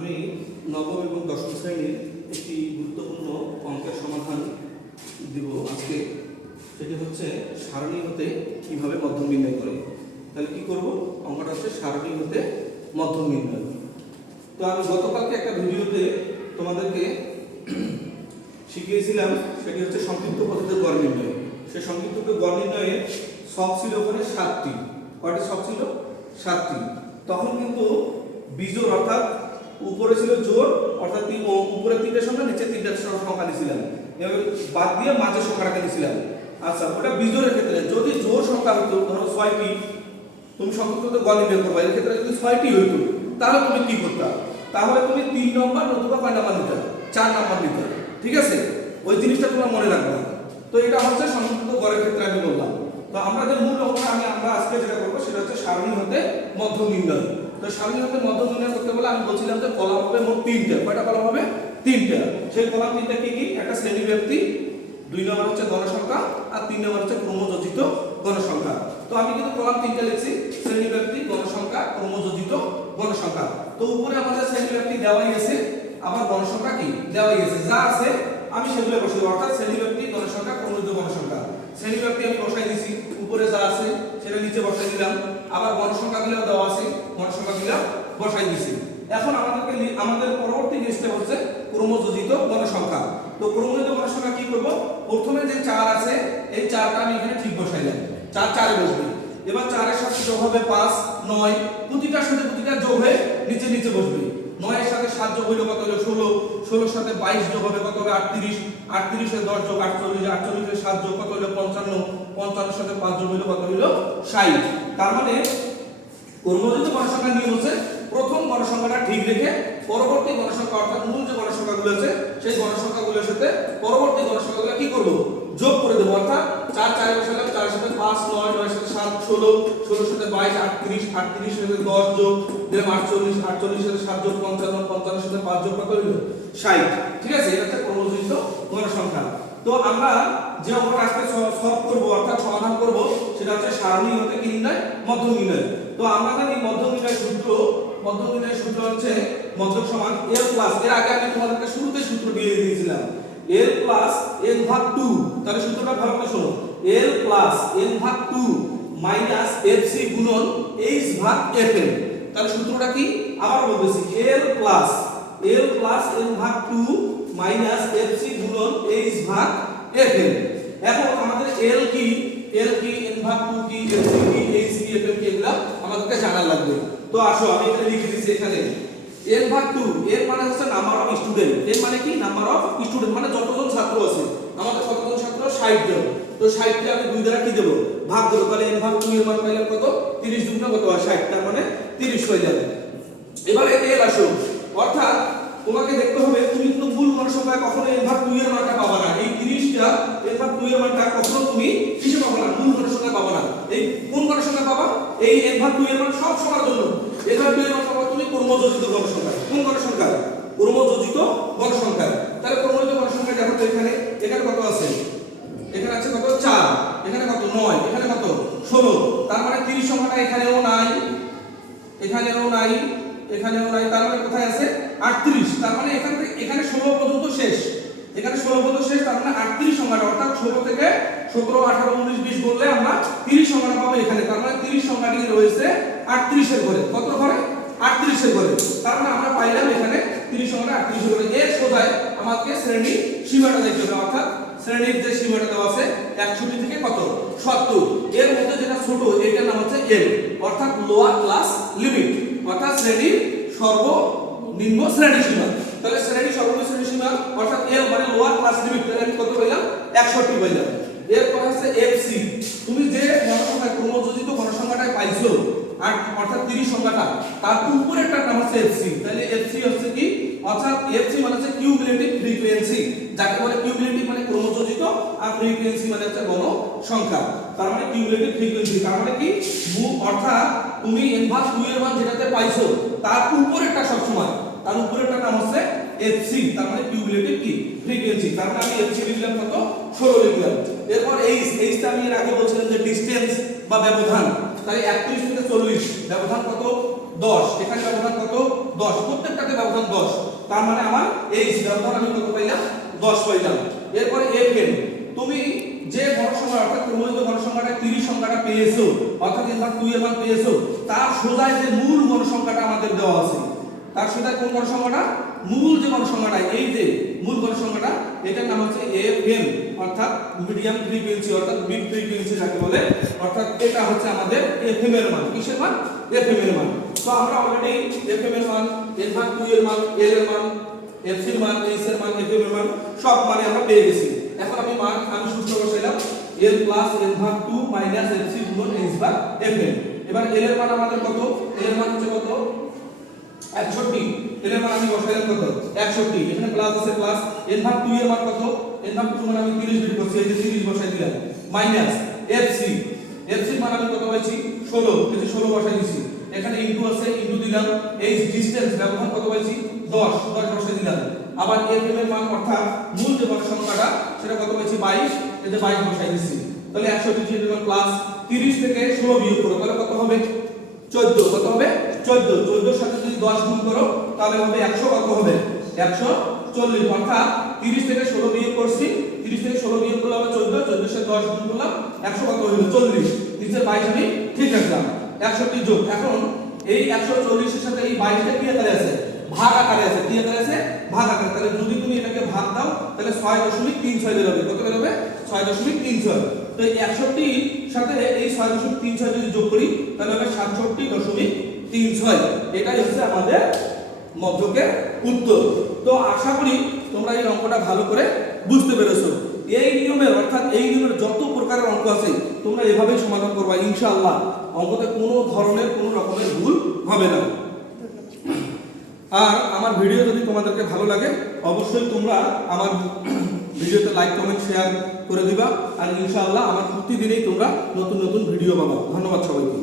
আমি নবম এবং দশম শ্রেণীর একটি গুরুত্বপূর্ণ অঙ্কের সমাধান দিব আজকে। সেটি হচ্ছে সারণী হতে কিভাবে মধ্যম নির্ণয় করে। তাহলে কি করব, অঙ্কটা হচ্ছে সারণী হতে মধ্যম নির্ণয়। তো আমি গতকালকে একটা ভিডিওতে তোমাদেরকে শিখিয়েছিলাম, সেটি হচ্ছে সংক্ষিপ্ত পদ্ধতির গড় নির্ণয়। সেই সংক্ষিপ্ত গড় নির্ণয়ে সব ছিল ওখানে 7টি। কয়টি সব ছিল? 7টি। তখন কিন্তু বিজোড় অর্থাৎ উপরে ছিল জোড় অর্থাৎ উপরে 3টে সংখ্যা, নিচে 3টে সংখ্যা নিয়েছিলাম, এবার বাদ দিয়ে মাঝের সংখ্যাটাকে নিয়েছিলাম। আচ্ছা, ওটা বিজোড়ের ক্ষেত্রে যদি জোড় সংখ্যা হতো, ধরো 6টি, তুমি সংক্ষিপ্ত গড় নির্ণয় করবে। এর ক্ষেত্রে যদি 6টি হইতো তাহলে তুমি কি করতে? তাহলে তুমি 3 নম্বর নতুবা কয় নাম্বার নিতে? 4 নাম্বার নিতে। ঠিক আছে, ওই জিনিসটা তোমরা মনে রাখবে। তো এটা হচ্ছে সংক্ষিপ্ত গড়ের ক্ষেত্রে আমি বললাম। তো আমরা যে মূল অঙ্কটা আমরা আজকে যেটা করবো সেটা হচ্ছে সারণী হতে মধ্যম নির্ণয়। তো সারণী হতে মধ্যম নির্ণয় করতে বলে আমি বলছিলাম যে কলাম হবে মোট 3টে। কয়টা কলাম হবে? 3টে। সেই কলাম 3টা কি কি? একটা শ্রেণী ব্যক্তি, 2 নম্বর হচ্ছে গণসংখ্যা, আর 3 নম্বর হচ্ছে ক্রমযোজিত গণসংখ্যা। তো আমি কিন্তু কলাম 3টে লিখছি, শ্রেণী ব্যক্তি, গণসংখ্যা, ক্রমযোজিত গণসংখ্যা। তো উপরে আমাদের শ্রেণী ব্যক্তি দেওয়াই আছে, আবার গণসংখ্যা কি দেওয়াই আছে। যা আছে আমি সেগুলো বসাই, অর্থাৎ শ্রেণী ব্যক্তি, গণসংখ্যা, ক্রমযোজিত গণসংখ্যা। শ্রেণী ব্যক্তি আমি বসাই দিছি, উপরে যা আছে সেটা নিচে বসাই দিলাম, আবার গণসংখ্যাগুলো দেওয়া আছে, গণসংখ্যাগুলো বসাই দিছি। এখন আমাদের পরবর্তী স্টেপ হচ্ছে ক্রমযোজিত গণসংখ্যা। তো ক্রমযোজিত গণসংখ্যা কি করব? প্রথমে যে 4 আছে এই 4টা আমি এখানে ঠিক বসাইলাম, 4 4 এ বসবে। এবার 4 এর সাথে যোগ হবে 5 9, প্রতিটার সাথে প্রতিটা যোগ হয়ে নিচে নিচে বসবে। 9 এর সাথে 7 যোগ হইলো কত হলো? 16, 16 এর সাথে 22 যোগ হবে কত হবে? 38, 38 এর 10 যোগ 48, 48 এর 7 যোগ কত হলো? 55, 55 এর সাথে 5 যোগ হইলো কত হইলো? 60। তার মানে ক্রমযোজিত গণসংখ্যার নিয়ম হচ্ছে প্রথম গণসংখ্যাটা ঠিক রেখে পরবর্তী গণসংখ্যা অর্থাৎ মূল যে গণসংখ্যাগুলো আছে সেই গণসংখ্যাগুলোর সাথে পরবর্তী গণসংখ্যাগুলো কি করব? যোগ করে দেব। অর্থাৎ 4 4 এ বসালাম, 4 এর সাথে 5 9, 9 এর সাথে 7 16, 16 এর সাথে 22 38, 38 এর সাথে 10 যোগ দিলাম 48, 48 এর সাথে 7 যোগ 55, 55 এর সাথে 5 যোগ কত হলো? 60। ঠিক আছে, এটা হচ্ছে ক্রমযোজিত গণসংখ্যা। তো আমরা যে অঙ্কটা আজকে সলভ করব অর্থাৎ সমাধান করব সেটা হচ্ছে সারণী হতে কি নির্ণয়? মধ্যম নির্ণয়। তো আমরা জানি মধ্যম নির্ণয়ের সূত্র হচ্ছে মধ্যক সমান l প্লাস, এর আগে আমি তোমাদেরকে শুরুতে সূত্র দিয়ে দিয়েছিলাম, l প্লাস n ভাগ 2। তাহলে সূত্রটা ভালো করে শোনো, l প্লাস n ভাগ 2 মাইনাস fc গুণন h ভাগ fn। তাহলে সূত্রটা কি? আবার বলতেছি, l প্লাস n ভাগ 2 মাইনাস fc গুণন h ভাগ fn। এখন আমাদের l কি n ভাগ 2 কি, fc কি, h কি, fn কি, এগুলা আমাদেরকে জানা লাগবে। তো আসো আমি এখানে লিখে দিচ্ছি, এখানে n ভাগ 2 এর মানে হচ্ছে নাম্বার অফ স্টুডেন্ট। এর মানে কি? নাম্বার অফ স্টুডেন্ট মানে যতজন ছাত্র আছে। আমাদের কতজন ছাত্র? 60 জন। তো 60 কে আমি 2 দ্বারা কি দেব? ভাগ দেব। তাহলে n ভাগ 2 এর মান পাইলাম কত? 30 দুগুণ কত হয়? 60। তার মানে 30 হয়ে যাবে। এবারে l আসো, অর্থাৎ তোমাকে দেখতে হবে তুমি কিন্তু মূল গণসংখ্যায় কখনো n ভাগ 2 এর মানটা পাবা না। এই 30টা n ভাগ 2 এর মানটা কখনো তুমি কিসে পাবা না? মূল গণসংখ্যায় পাবা না। এই কোন গণসংখ্যায় পাবা? এই n ভাগ 2 এর মান সব সময়ের জন্য n ভাগ 2 এর মান পাবা তুমি ক্রমযোজিত গণসংখ্যা। কোন গণসংখ্যা? ক্রমযোজিত গণসংখ্যা। তাহলে ক্রমযোজিত গণসংখ্যা দেখো তো এখানে কত আছে? এখানে আছে কত? 4, এখানে কত? 9, এখানে কত? 16। তার মানে 30 সংখ্যাটা এখানেও নাই, এখানেও নাই, এখানেও নাই। তার মানে কোথায় আছে? 38। তার মানে এখানে 16 পর্যন্ত শেষ, এখানে 16 পর্যন্ত শেষ। তার মানে 38 সংখ্যাটা অর্থাৎ 16 থেকে 17 18 19 20 বললে আমরা 30 সংখ্যাটা পাবো এখানে। তার মানে 30 সংখ্যাটি রয়েছে 38 এর ঘরে। কত ঘরে? 38 এর ঘরে। তার মানে আমরা পাইলাম এখানে 30 সংখ্যাটা 38 এর ঘরে। এর সোজায় আমাকে শ্রেণী সীমাটা দেখতে হবে, অর্থাৎ শ্রেণীর যে সীমাটা দেওয়া আছে 61 থেকে কত? 70। এর মধ্যে যেটা ছোট এটার নাম হচ্ছে l, অর্থাৎ লোয়ার ক্লাস লিমিট, অর্থাৎ শ্রেণীর সর্বনিম্ন শ্রেণী সীমা। তাহলে শ্রেণী সর্বনিম্ন শ্রেণী সীমা অর্থাৎ l মানে লোয়ার ক্লাস লিমিট। তাহলে আমি কত পাইলাম? 61 পাইলাম। এরপর আছে fc, তুমি যে গণসংখ্যা ক্রমযোজিত গণসংখ্যাটাই পাইছো আর অর্থাৎ 30 সংখ্যাটা, তার উপরেরটার নাম হচ্ছে fc। তাহলে fc হচ্ছে কি? অর্থাৎ fc মানে হচ্ছে কিউমুলেটিভ ফ্রিকোয়েন্সি, যাকে বলে কিউমুলেটিভ মানে ক্রমযোজিত আর ফ্রিকোয়েন্সি মানে হচ্ছে গণসংখ্যা। তার মানে কিউমুলেটিভ ফ্রিকোয়েন্সি। তার মানে কি? অর্থাৎ তুমি n ভাগ 2 এর মান যেটাতে পাইছো তার উপরেরটা সব সময়, তার উপরেরটার নাম হচ্ছে fc। তার মানে কিউমুলেটিভ কি? ফ্রিকোয়েন্সি। তার মানে আমি fc লিখলাম কত? 16 লিখলাম। এরপর h টা আমি এর আগে বলছিলাম যে ডিসটেন্স বা ব্যবধান। তাহলে 31 থেকে 40 ব্যবধান কত? 10। এখানে ব্যবধান কত? 10, প্রত্যেকটাতে ব্যবধান 10, তার মানে আমার এই ব্যবধান আমি কত পাইলাম 10 পাইলাম। এরপরে fn, তুমি যে ঘনসংখ্যা অর্থাৎ ক্রমযুক্ত ঘনসংখ্যাটা 30 সংখ্যাটা পেয়েছো অর্থাৎ n ভাগ 2 এর মান পেয়েছো, তার সোজায় যে মূল ঘনসংখ্যাটা আমাদের দেওয়া আছে, তার সোজায় কোন ঘনসংখ্যাটা, মূল যে ঘনসংখ্যাটা, এই যে মূল ঘনসংখ্যাটা, এটার নাম হচ্ছে fm অর্থাৎ মিডিয়াম ফ্রিকোয়েন্সি অর্থাৎ মিড ফ্রিকোয়েন্সি যাকে বলে, অর্থাৎ এটা হচ্ছে আমাদের fm এর মান। কিসের মান? fm এর মান। তো আমরা অলরেডি fm এর মান, n ভাগ 2 এর মান, l এর মান, fc এর মান, h এর মান, fm এর মান সব মানে আমরা পেয়ে গেছি। এখন আমি সূত্র বসাইলাম l প্লাস n ভাগ 2 মাইনাস fc গুণন h ভাগ fm। এবার l এর মান আমাদের কত? l এর মান হচ্ছে কত? 61। l এর মান আমি বসাইলাম কত? 61। এখানে প্লাস আছে প্লাস। n ভাগ 2 এর মান কত? n ভাগ 2 মানে আমি 30 বের করছি, এই যে 30 বসাই দিলাম, মাইনাস fc, fc এর মান আমি কত পাইছি? 16, এই যে 16 বসাই দিছি। এখানে ইনটু আছে, ইনটু দিলাম, এই ডিসটেন্স ব্যবধান কত পাইছি? 10 বসাই দিলাম। আবার fm এর মান অর্থাৎ মূল যে ঘনসংখ্যাটা সেটা কত পাইছি? 22, এই যে 22 বসাই দিছি। তাহলে 61 এর মান প্লাস 30 থেকে 16 বিয়োগ করো, তাহলে কত হবে? 14। কত হবে? 14। 14 এর সাথে যদি 10 গুণ করো তাহলে হবে 100। কত হবে? 140। অর্থাৎ 30 থেকে 16 বিয়োগ করছি, 30 থেকে 16 বিয়োগ করলে হবে 14, 14 এর সাথে 10 গুণ করলাম, 100 কত হলো? 40। 30 এর 22 আমি ঠিক রাখলাম, 61 যোগ। এখন এই 140 এর সাথে এই 22 টা কি আকারে আছে? ভাগ আকারে আছে। কি আকারে আছে? ভাগ আকারে। তাহলে যদি তুমি এটাকে ভাগ দাও তাহলে 6.36 বের হবে। কত বের হবে? 6.36। তো এই 61 সাথে এই 6.36 যদি যোগ করি তাহলে হবে 67.36। এটাই হচ্ছে আমাদের মধ্যকের উত্তর। তো আশা করি তোমরা এই অঙ্কটা ভালো করে বুঝতে পেরেছো। এই নিয়মের অর্থাৎ এই নিয়মের যত প্রকারের অঙ্ক আছে তোমরা এভাবেই সমাধান করবা ইনশাআল্লাহ। অঙ্কতে কোনো ধরনের কোনো রকমের ভুল হবে না। আর আমার ভিডিও যদি তোমাদেরকে ভালো লাগে অবশ্যই তোমরা আমার ভিডিওতে লাইক কমেন্ট শেয়ার করে দিবা। আর ইনশাআল্লাহ আমার প্রতিদিনই তোমরা নতুন নতুন ভিডিও পাবা। ধন্যবাদ সবাইকে।